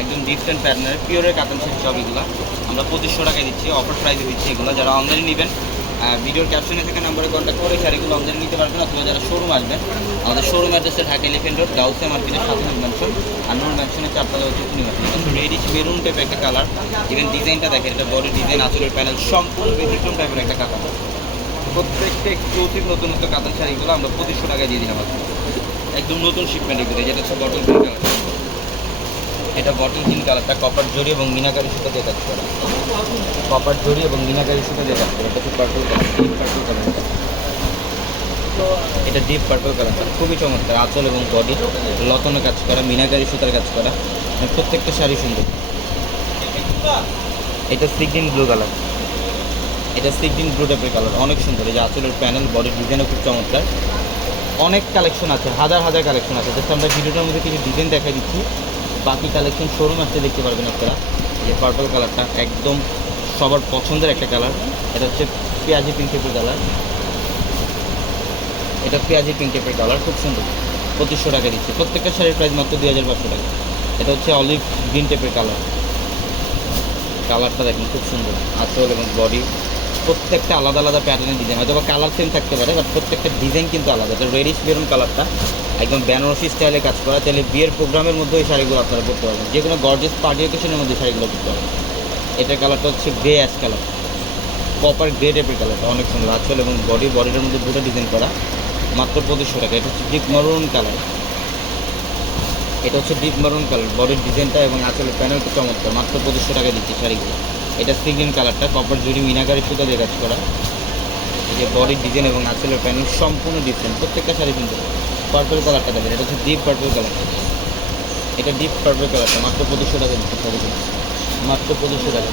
একদম ডিফারেন্ট প্যাটার্নের পিওরের কাতান শাড়ি সব এগুলো। আমরা পঁচিশশো টাকায় দিচ্ছি অফার প্রাইসে দিচ্ছি এগুলো। যারা অনলাইনে নেবেন ভিডিওর ক্যাপশনে থেকে নাম্বারে কন্ট্যাক্ট করে শাড়িগুলো অনলাইনে নিতে পারবেন, অথবা যারা শোরুম আসবেন, আমাদের শোরুম অ্যাড্রেসে ঢাকা এলিফেন্ট রোড গাউসিয়া মার্কেটের সাথে ম্যানশন আর নোর ম্যানশনের চারতলা হচ্ছে পূর্ণিমা রেডিশ মেরুন টাইপের একটা কালার ইভেন ডিজাইনটা দেখেন, এটা বডি ডিজাইন আঁচলের প্যানেল সম্পূর্ণ ব্যতিক্রম টাইপের একটা কালার প্রত্যেকটা এক্সক্লুসিভ নতুন নতুন কাতান শাড়িগুলো আমরা পঁচিশশো টাকায় দিয়ে দিলাম। একদম নতুন শিপমেন্ট এগুলো, যেটা হচ্ছে বটল এটা বটল গ্রিন কালারটা কপার জরি এবং মিনাকারি সুতো দিয়ে কাজ করা। কপার জরি এবং মিনাকারি সুতো দিয়ে কাজ করা। এটা হচ্ছে purple colour deep purple colour এটা ডিপ পার্পল কালারটা খুবই চমৎকার, আঁচল এবং বডি লতনে কাজ করা, মিনাকারি সুতার কাজ করা। মানে প্রত্যেকটা শাড়ি সুন্দর। এটা সিগ্রিন ব্লু কালার এটা সিগ্রিন ব্লু টাইপের কালার অনেক সুন্দর। এই যে আঁচলের প্যানেল বডির ডিজাইনও খুব চমৎকার। অনেক কালেকশন আছে, হাজার হাজার কালেকশন আছে। যেটা আমরা ভিডিওটার মধ্যে কিছু ডিজাইন দেখা দিচ্ছি। বাকি কালেকশন শোরুম আসতে দেখতে পারবেন আপনারা। যে পার্পল কালারটা একদম সবার পছন্দের একটা কালার এটা হচ্ছে পেঁয়াজি পিঙ্ক টেপের কালার এটা পেঁয়াজি পিঙ্ক টাইপের কালার খুব সুন্দর। পঁচিশশো টাকা দিচ্ছে। প্রত্যেকটা শাড়ির প্রাইস মাত্র দুই হাজার পাঁচশো টাকা। এটা হচ্ছে অলিভ গ্রিন টাইপের কালার কালারটা দেখেন, খুব সুন্দর। আঁচল এবং বডি প্রত্যেকটা আলাদা আলাদা প্যাটার্নের ডিজাইন হয়তো বা কালার সেম থাকতে পারে বাট প্রত্যেকটা ডিজাইন কিন্তু আলাদা। এটা রেডিশ বেরুন কালারটা একদম বেনারসি স্টাইলে কাজ করা। তাহলে বিয়ের প্রোগ্রামের মধ্যে এই শাড়িগুলো আপনারা পড়তে পারবেন। যে কোনো গর্জেস পার্টি অকেশনের মধ্যে শাড়িগুলো পরতে পারবেন। এটার কালারটা হচ্ছে grey ash colour copper grey টাইপের কালারটা অনেক সুন্দর। আঁচল এবং বডি বডিটার মধ্যে দুটো ডিজাইন করা। মাত্র পঁচিশশো টাকা। এটা হচ্ছে ডিপ মরুন কালার এটা হচ্ছে ডিপ মারুন কালার বডির ডিজাইনটা এবং আঁচলের প্যানেলটা চমৎকার। মাত্র পঁচিশশো টাকা দিচ্ছে শাড়িগুলো। এটা সিগ্রিন কালারটা কপার জুড়ি মিনাকারি সুতা দিয়ে কাজ করা। এই যে বডির ডিজাইন এবং আঁচলের প্যানেল সম্পূর্ণ ডিফারেন্ট প্রত্যেকটা শাড়ি কিন্তু পার্পল কালারটা দেখেন, এটা হচ্ছে ডিপ পার্পল কালার এটা ডিপ পার্পল কালারটা মাত্র পঁচিশশো টাকা দিচ্ছে শাড়িগুলো মাত্র পঁচিশশো টাকা।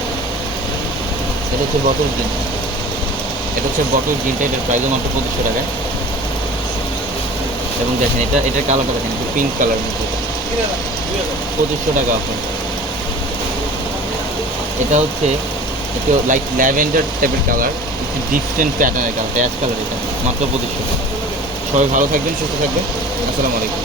এটা হচ্ছে বটল গ্রিন এটা হচ্ছে বটল গ্রিনটা এটার প্রাইসও মাত্র পঁচিশশো টাকা এবং দেখেন এটা, এটার কালারটা দেখেন পিঙ্ক কালার মতো। পঁচিশশো টাকা আপনার এটা হচ্ছে একটু লাইক ল্যাভেন্ডার টাইপের কালার একটু ডিফারেন্ট প্যাটার্নের কালার ড্যাশ কালার এটা। মাত্র পঁচিশশো। সবাই ভালো থাকবেন, সুস্থ থাকবেন। আসসালামু আলাইকুম।